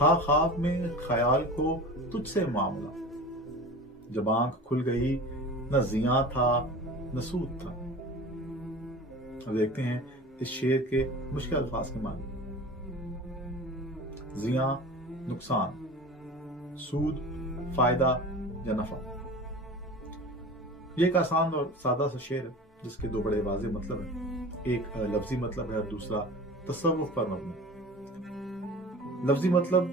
था ख्वाब में ख्याल को तुझसे मामला, जब आंख खुल गई न जिया था न सूद था। अब देखते हैं इस शेर के मुश्किल अल्फाज के माने। जिया नुकसान, सूद फायदा या नफा। ये एक आसान और सादा सा शेर है जिसके दो बड़े वाज़ेह मतलब है। एक लफ्जी मतलब है और दूसरा तसव्वुफ पर मबनी। लफ्जी मतलब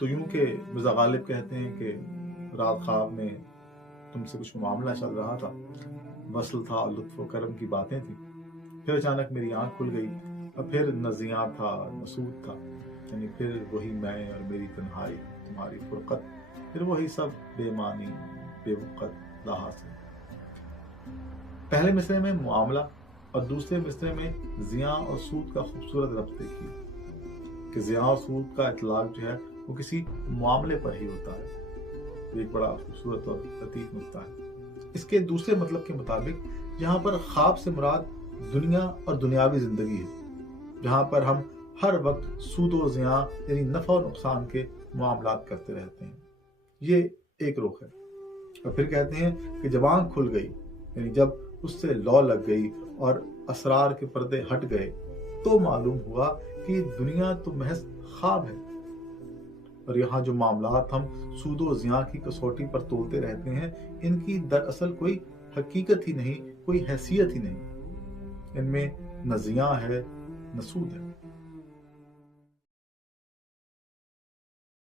तो यूं के मिर्ज़ा गालिब कहते हैं कि रात ख्वाब में तुमसे कुछ मामला चल रहा था, वस्ल था, लुत्फ व करम की बातें थी, फिर अचानक मेरी आंख खुल गई, अब फिर न ज़िया था न सूद था, यानी फिर वही मैं और मेरी तन्हाई, तुम्हारी फुरकत, फिर वही सब बेमानी बेवक़्त लाहासिल। पहले मिसरे में मुआमला और दूसरे मिसरे में ज़िया और सूद का खूबसूरत रब्त देखिए कि ज़िया और सूद का इतलाक जो है वो किसी मामले पर ही होता है। एक बड़ा खूबसूरत और लतीफ नुक्ता है। इसके दूसरे मतलब के मुताबिक यहाँ पर ख्वाब से मुराद दुनिया और दुनियावी जिंदगी है, जहाँ पर हम हर वक्त सूद और ज़िया यानी नफा और नुकसान के मामलात करते रहते हैं। ये एक रुख है। और फिर कहते हैं कि जब आंख खुल गई, यानी जब उससे लौ लग गई और असरार के पर्दे हट गए, तो मालूम हुआ कि दुनिया तो महज ख्वाब है और यहाँ जो मामलात हम सूद व ज़िया की कसौटी पर तोलते रहते हैं, इनकी दरअसल कोई हकीकत ही नहीं, कोई हैसियत ही नहीं। इनमें न ज़िया है न सूद है।